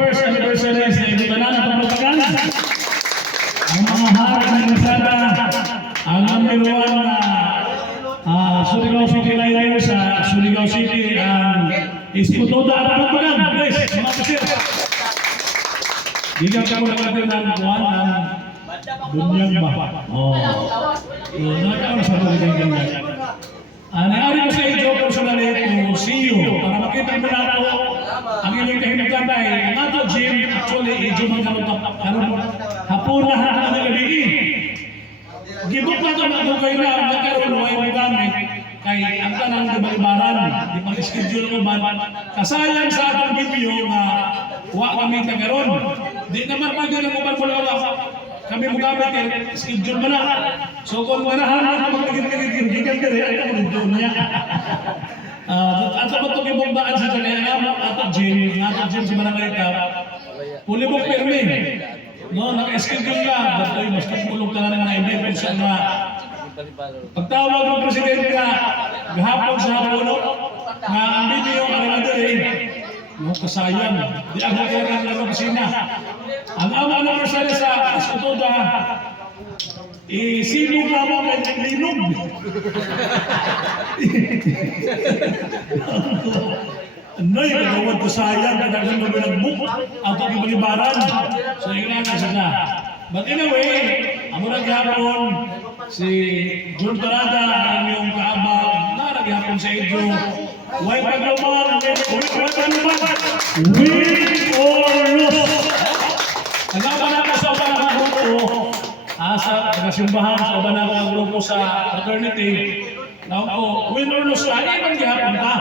first anniversary sa Ibutanang at Pagpagan. Ang mga hari ng Lazada, ang number 1 Surigao City Liner sa Surigao City, ang Isputoda at Pagpagan. Please, mga kasir. Bigyan ka muna natin ng kuwan ng bunyag ba? Oo. Nakakaroon sa mga ganyan. Nangyari ko sa inyo personally to see you para makita mo na ako ang inyong kahinagdan ay ang ato gym actually medyo magkarotap karon hapon na ang gabi. Gibok na ito magdugay na ang nagkaroon ay mo gamit kay ang tanang gibalibaran di pag-schedule mo ba kasayang sa atong video nga wa kami nagkaroon di naman pa dyan ang uban mo kami mo gamit yung schedule mo na. So kung manahan na magkikigil-gigil ay ako nito niya. At ako ito kibugdaan sa kanya ato gym sa Manangarita. Pulibog pirmi. No, naka-schedule ka. Dato'y mas kapulog ka na ng event siya nga. Pagtawag ng presidente na gahapon sa hapon nga ang video ang nagdari. No, kasayang. Di ako kaya ng kusina. Ang ama ng persona sa Isputoda, silog na mo kay linog. Ano yung nagawad ko sayang na nagawad mo nag-book ang pag-ibalibaran. So yun lang kasi na. But anyway, ang muna gapon, si John Parada, ang iyong kaabag, na naghapon sa inyo. Huwag paglaman, win or lose. Nagkapan ako sa uban ng grupo, sa nagasimbahan sa uban ng grupo sa fraternity. Now ko, win or lose, ano yung mangyapon ka?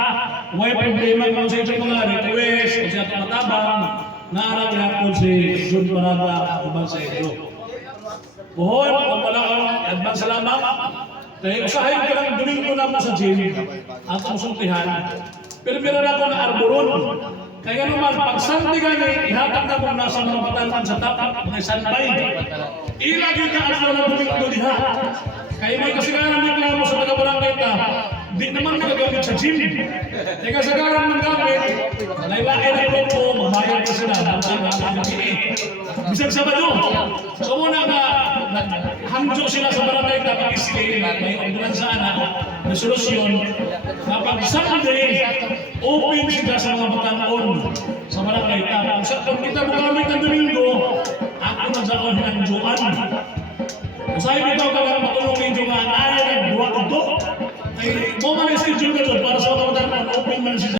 Huwag problema kung sa ito mga request, kung siya tumatabang, naarang yapon si John Parada uban sa inyo. Buhon, kung wala kang advance salamat, kaya usahayin ka lang Domingo na mo sa gym at musultihan. Pero meron ako na arboron. Kaya naman, pag Sunday ka ihatag na kung nasa mga batanan sa top, mga standby. Ilagay ka ang na Domingo diha. Kaya may kasagaran ng reklamo sa taga-barangay ta, di naman magagamit sa gym. Kaya kasagaran ng gamit, nailain ang grupo, magbayad ka sila. Bisag Sabado. So muna na, hangjo sila sa barangay ta, pag-stay, may ambulansya na solusyon. Kapag Sunday, open sila sa mga batanon sa barangay ta. Kung kita mo gamit ng Domingo, ako na sa on ng Juan. Usahin ito ka